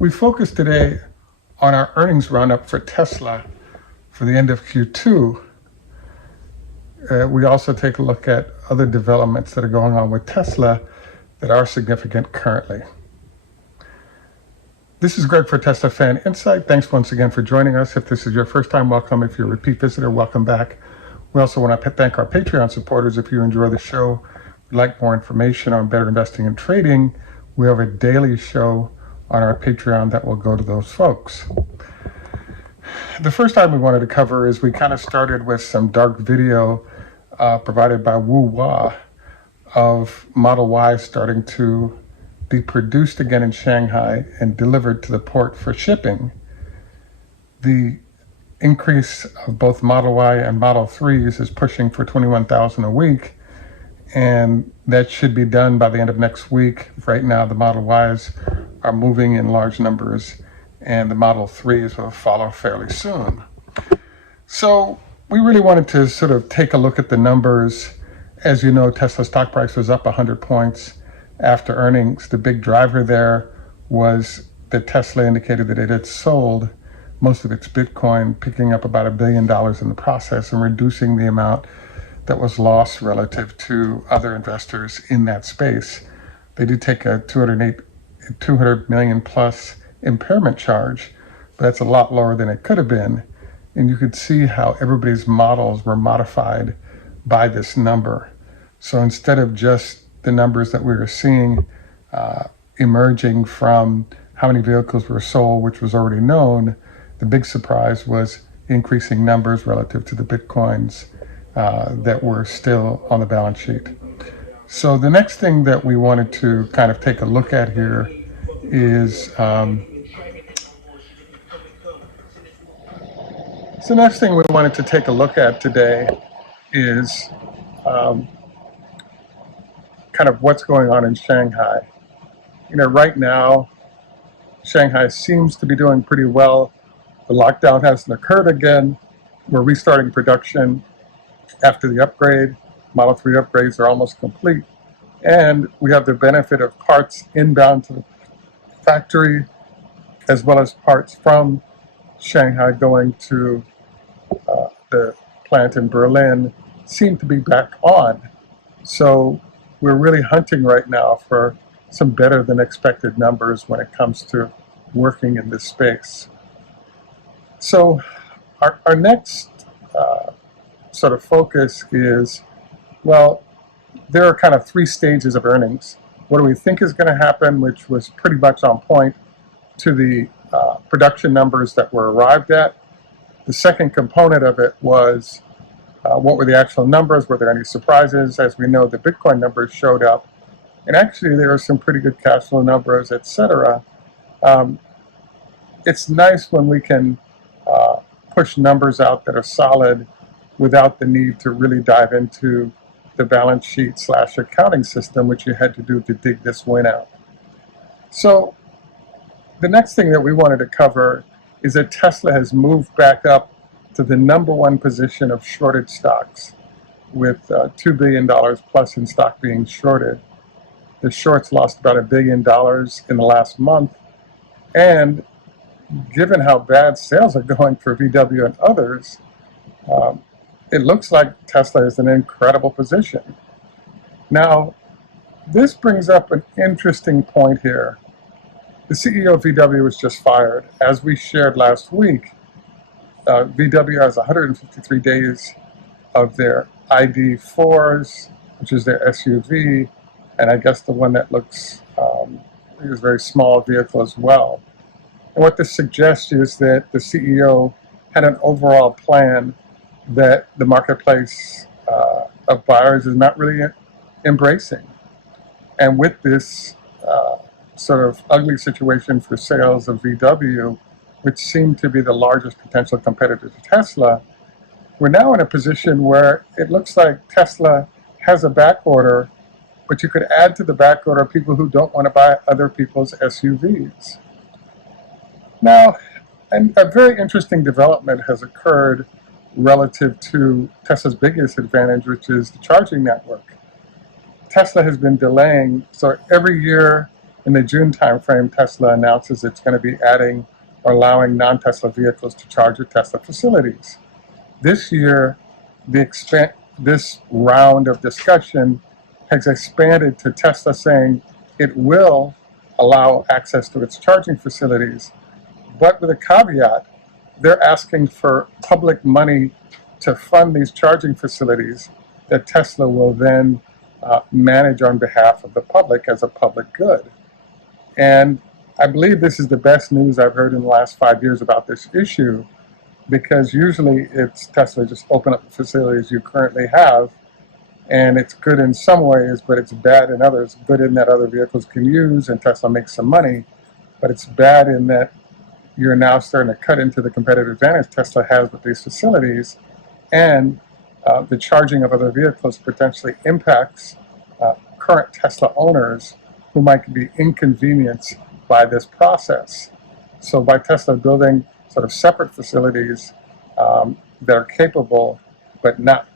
We focus today on our earnings roundup for Tesla for the end of Q2. We also take a look at other developments that are going on with Tesla that are significant currently. This is Greg for Teslafaninsight. Thanks once again for joining us. If this is your first time, welcome. If you're a repeat visitor, welcome back. We also want to thank our Patreon supporters. If you enjoy the show, would like more information on better investing and trading, we have a daily show on our Patreon that will go to those folks. The first time we wanted to cover is we kind of started with some dark video provided by Wu of Model Y starting to be produced again in Shanghai and delivered to the port for shipping. The increase of both Model Y and Model 3s is pushing for 21,000 a week, and that should be done by the end of next week. Right now, the Model Ys are moving in large numbers, and the Model 3s will follow fairly soon. So we really wanted to sort of take a look at the numbers. As you know, Tesla stock price was up 100 points after earnings. The big driver there was that Tesla indicated that it had sold most of its Bitcoin, picking up about $1 billion in the process and reducing the amount that was lost relative to other investors in that space. They did take a 200 million plus impairment charge, but that's a lot lower than it could have been. And you could see how everybody's models were modified by this number. So instead of just the numbers that we were seeing emerging from how many vehicles were sold, which was already known, the big surprise was increasing numbers relative to the Bitcoins that were still on the balance sheet. So the next thing that we wanted to kind of take a look at here is the next thing we wanted to take a look at today is kind of what's going on in Shanghai. You know, right now, Shanghai seems to be doing pretty well. The lockdown hasn't occurred again. We're restarting production after the upgrade. Model 3 upgrades are almost complete. And we have the benefit of parts inbound to the factory, as well as parts from Shanghai going to the plant in Berlin seem to be back on. So we're really hunting right now for some better than expected numbers when it comes to working in this space. So our next sort of focus is, well, there are kind of three stages of earnings. What do we think is going to happen, which was pretty much on point to the production numbers that were arrived at. The second component of it was what were the actual numbers? Were there any surprises? As we know, the Bitcoin numbers showed up, and actually there are some pretty good cash flow numbers, etc. It's nice when we can push numbers out that are solid without the need to really dive into the balance sheet / accounting system, which you had to do to dig this win out. So the next thing that we wanted to cover is that Tesla has moved back up to the #1 position of shorted stocks, with $2 billion plus in stock being shorted. The shorts lost about $1 billion in the last month, and given how bad sales are going for VW and others, it looks like Tesla is in an incredible position. Now, this brings up an interesting point here. The CEO of VW was just fired. As we shared last week, VW has 153 days of their ID4s, which is their SUV, and I guess the one that looks is a very small vehicle as well. And what this suggests is that the CEO had an overall plan that the marketplace of buyers is not really embracing. And with this sort of ugly situation for sales of VW, which seemed to be the largest potential competitor to Tesla, we're now in a position where it looks like Tesla has a back order, but you could add to the back order people who don't want to buy other people's SUVs. Now, a very interesting development has occurred relative to Tesla's biggest advantage, which is the charging network. Tesla has been delaying, so every year in the June timeframe, Tesla announces it's going to be adding or allowing non-Tesla vehicles to charge at Tesla facilities. This year, this round of discussion has expanded to Tesla saying it will allow access to its charging facilities, but with a caveat. They're asking for public money to fund these charging facilities that Tesla will then manage on behalf of the public as a public good. And I believe this is the best news I've heard in the last 5 years about this issue, because usually it's Tesla just open up the facilities you currently have, and it's good in some ways, but it's bad in others. Good in that other vehicles can use and Tesla makes some money, but it's bad in that you're now starting to cut into the competitive advantage Tesla has with these facilities, and the charging of other vehicles potentially impacts current Tesla owners who might be inconvenienced by this process. So by Tesla building sort of separate facilities that are capable but not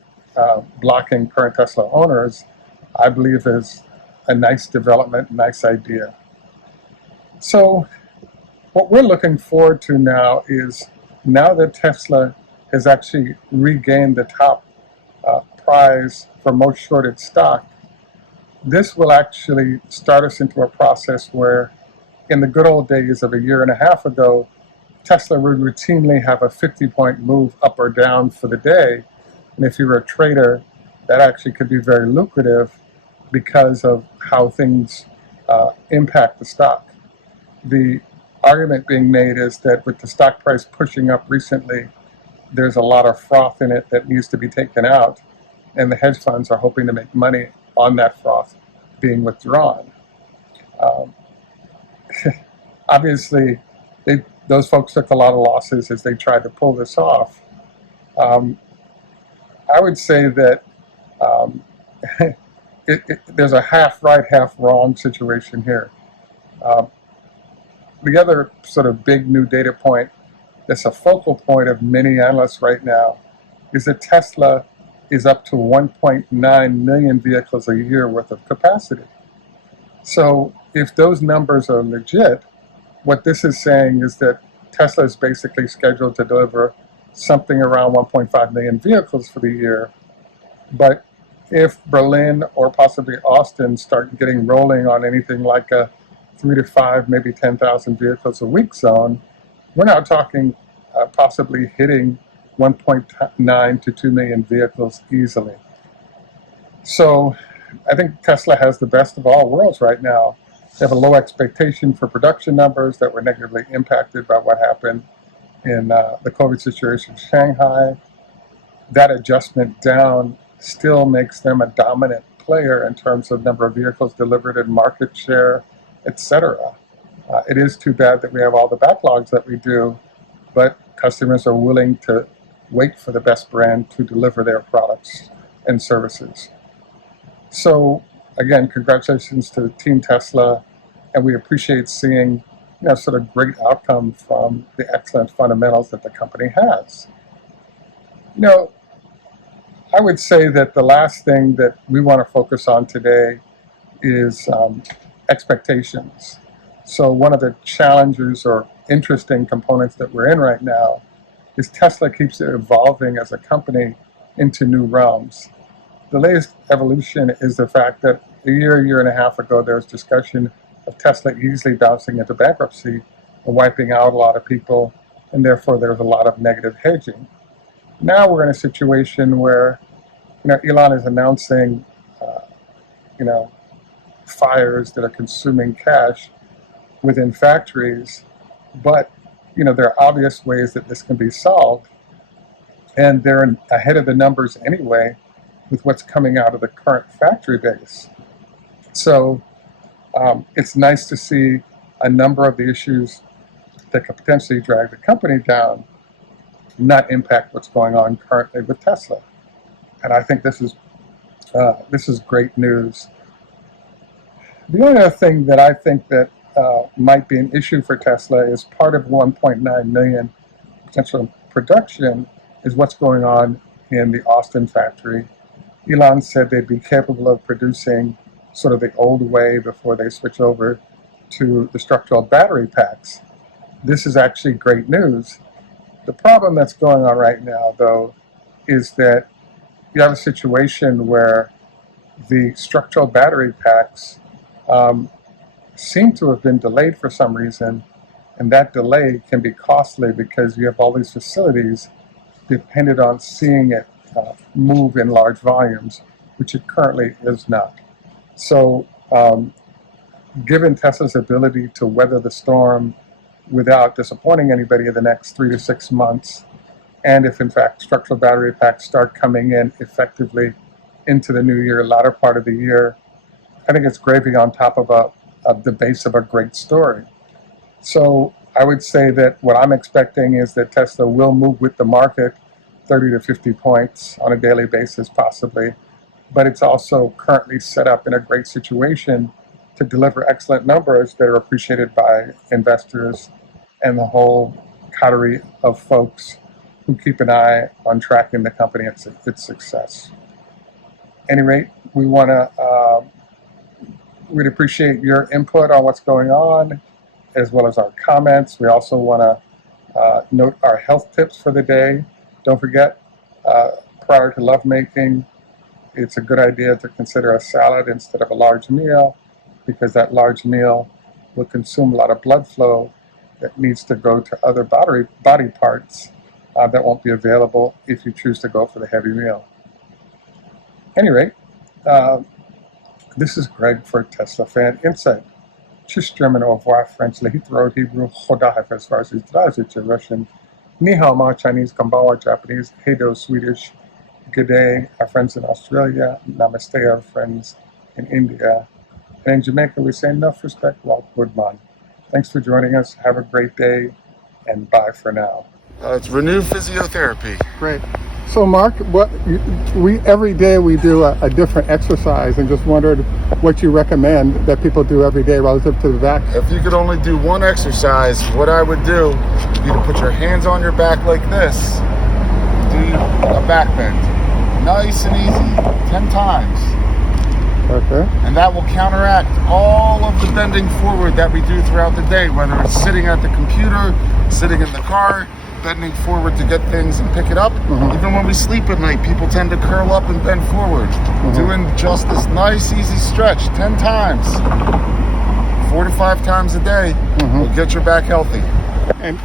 blocking current Tesla owners, I believe is a nice development, nice idea. So what we're looking forward to now is, now that Tesla has actually regained the top prize for most shorted stock, this will actually start us into a process where, in the good old days of a year and a half ago, Tesla would routinely have a 50-point move up or down for the day. And if you're a trader, that actually could be very lucrative because of how things impact the stock. The argument being made is that with the stock price pushing up recently, there's a lot of froth in it that needs to be taken out, and the hedge funds are hoping to make money on that froth being withdrawn. Obviously, those folks took a lot of losses as they tried to pull this off. I would say that there's a half right, half wrong situation here. The other sort of big new data point that's a focal point of many analysts right now is that Tesla is up to 1.9 million vehicles a year worth of capacity. So if those numbers are legit, what this is saying is that Tesla is basically scheduled to deliver something around 1.5 million vehicles for the year. But if Berlin or possibly Austin start getting rolling on anything like a 3 to 5, maybe 10,000 vehicles a week zone, we're now talking possibly hitting 1.9 to 2 million vehicles easily. So I think Tesla has the best of all worlds right now. They have a low expectation for production numbers that were negatively impacted by what happened in the COVID situation in Shanghai. That adjustment down still makes them a dominant player in terms of number of vehicles delivered and market share, etc. It is too bad that we have all the backlogs that we do, but customers are willing to wait for the best brand to deliver their products and services. So again, congratulations to Team Tesla, and we appreciate seeing sort of great outcome from the excellent fundamentals that the company has. I would say that the last thing that we want to focus on today is expectations. So one of the challenges or interesting components that we're in right now is Tesla keeps evolving as a company into new realms. The latest evolution is the fact that a year and a half ago, there was discussion of Tesla easily bouncing into bankruptcy and wiping out a lot of people, and therefore there was a lot of negative hedging. Now we're in a situation where, Elon is announcing, fires that are consuming cash within factories, but, there are obvious ways that this can be solved, and they're ahead of the numbers anyway with what's coming out of the current factory base. So it's nice to see a number of the issues that could potentially drag the company down not impact what's going on currently with Tesla. And I think this is great news. The only other thing that I think that might be an issue for Tesla is part of 1.9 million potential production is what's going on in the Austin factory. Elon said they'd be capable of producing sort of the old way before they switch over to the structural battery packs. This is actually great news. The problem that's going on right now, though, is that you have a situation where the structural battery packs seem to have been delayed for some reason, and that delay can be costly because you have all these facilities dependent on seeing it move in large volumes, which it currently is not. So given Tesla's ability to weather the storm without disappointing anybody in the next 3 to 6 months, and if in fact structural battery packs start coming in effectively into the new year, latter part of the year, I think it's gravy on top of the base of a great story. So I would say that what I'm expecting is that Tesla will move with the market 30 to 50 points on a daily basis possibly, but it's also currently set up in a great situation to deliver excellent numbers that are appreciated by investors and the whole coterie of folks who keep an eye on tracking the company and its success. At any rate, we'd appreciate your input on what's going on, as well as our comments. We also want to note our health tips for the day. Don't forget, prior to lovemaking, it's a good idea to consider a salad instead of a large meal, because that large meal will consume a lot of blood flow that needs to go to other body parts that won't be available if you choose to go for the heavy meal. At any rate, this is Greg for Teslafaninsight. Tschüss, German, au revoir, French, Lehithro, Hebrew, Choda Hafez, Farsi, Drazic, Russian, Ni hao ma, Chinese, Kambawa, Japanese, Heido, Swedish, G'day, our friends in Australia, Namaste, our friends in India. And in Jamaica, we say enough respect, Walt Woodman. Thanks for joining us. Have a great day, and bye for now. It's Renew Physiotherapy. Great. So, Mark, every day we do a different exercise, and just wondered what you recommend that people do every day relative to the back. If you could only do one exercise, what I would do would be to put your hands on your back like this. Do a back bend. Nice and easy, 10 times. Okay. And that will counteract all of the bending forward that we do throughout the day, whether it's sitting at the computer, sitting in the car, bending forward to get things and pick it up. Even when we sleep at night, people tend to curl up and bend forward. Doing just this nice, easy stretch 10 times, 4 to 5 times a day, will get your back healthy. And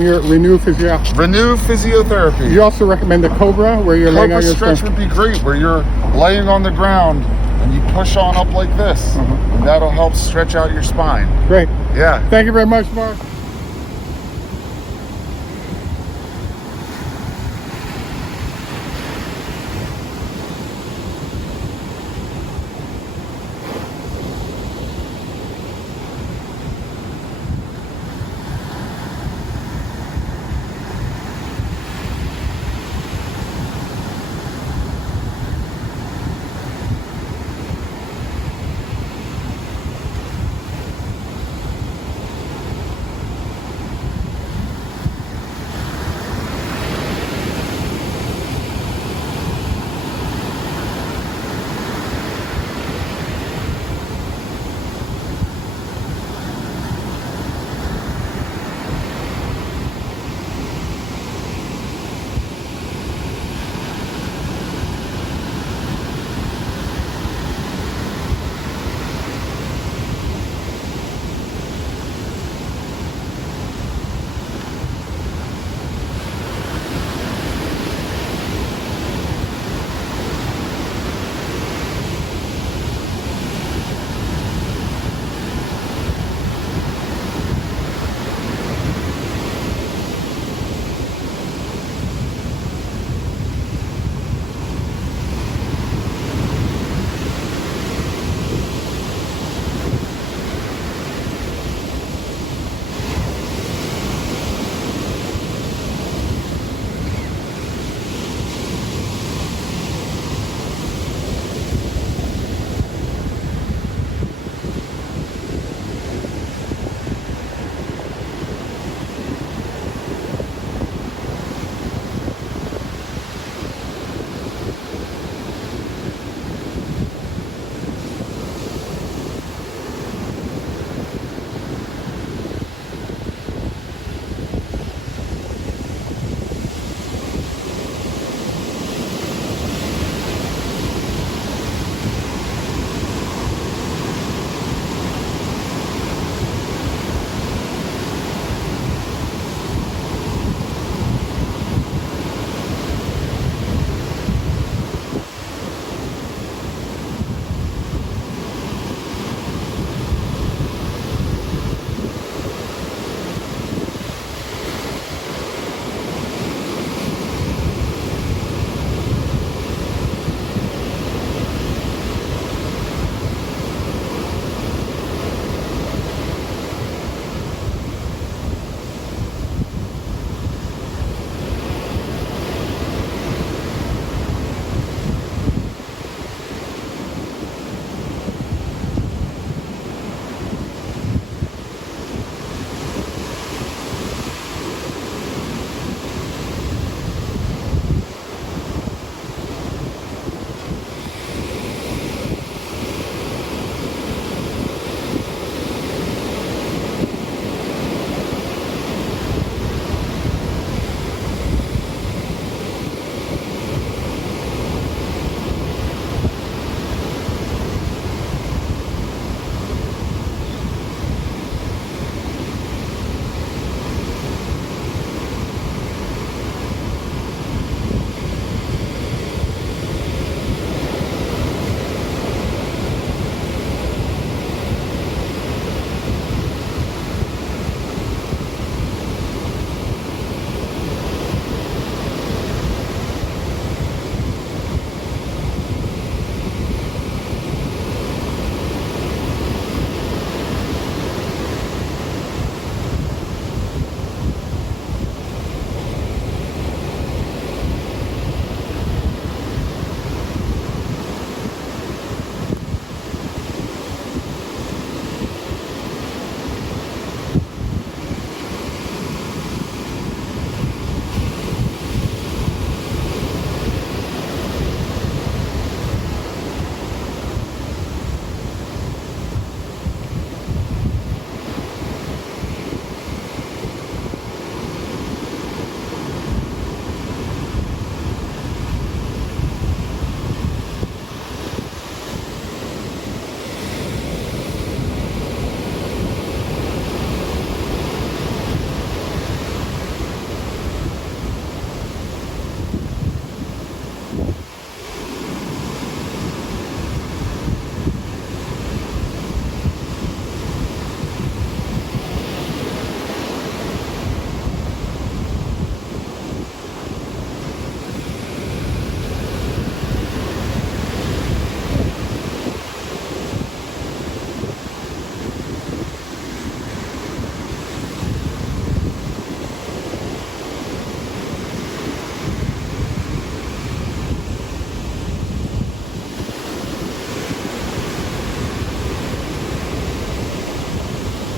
your Renew Physiotherapy. Renew Physiotherapy. You also recommend the Cobra, where you're laying on your stretch would be great, where you're laying on the ground and you push on up like this. And that'll help stretch out your spine. Great. Yeah. Thank you very much, Mark.